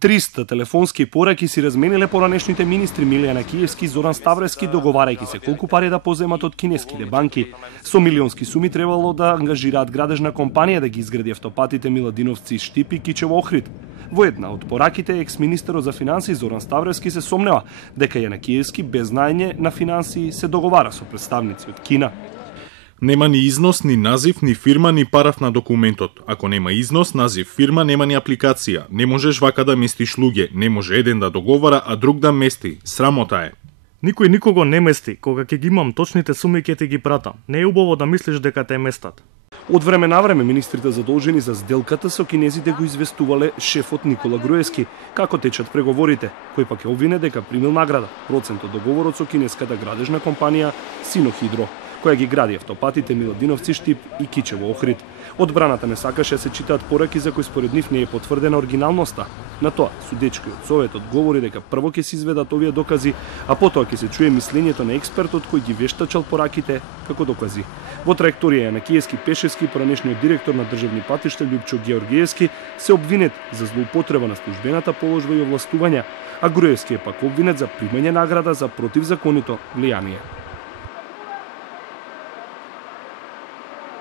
300 телефонски пораки си размениле поранешните министри Милијана Киевски и Зоран Ставревски, договарајќи се колку пари да поземат од кинеските банки. Со милионски суми требало да ангажираат градежна компанија да ги изгради автопатите Миладиновци, Штип и Кичево Охрид. Во една од пораките екс-министерот за финансии Зоран Ставревски се сомнева дека Јана Киевски без знаење на финансии се договара со представници од Кина. Нема ни износ, ни назив, ни фирма, ни параф на документот. Ако нема износ, назив, фирма, нема ни апликација. Не можеш вака да местиш луѓе. Не може еден да договара, а друг да мести. Срамота е. Никој никого не мести. Кога ќе ги имам точните суми ќе ти ги пратам. Не е убаво да мислиш дека те местат. Од време на време министрите задолжени за сделката со кинезите го известувале шефот Никола Груевски како течат преговорите, кој пак е обвине дека примил награда, процент од договорот со кинеската градежна компанија Синохидро, која ги гради автопатите Миладиновци, Штип и Кичево Охрид. Одбраната не сакаше да се читаат пораки за кои според нив не е потврдена оригиналноста. На тоа, судечки од Советот говори дека прво ќе се изведат овие докази, а потоа ќе се чуе мислењето на експертот кој ги вештачал пораките како докази. Во траекторија на Киевски Пешевски, поранешниот директор на државни патишта Љупчо Георгиевски се обвинет за злоупотреба на службената положба и овластувања, а Груевски е пак обвинет за примање награда за противзаконито влијание.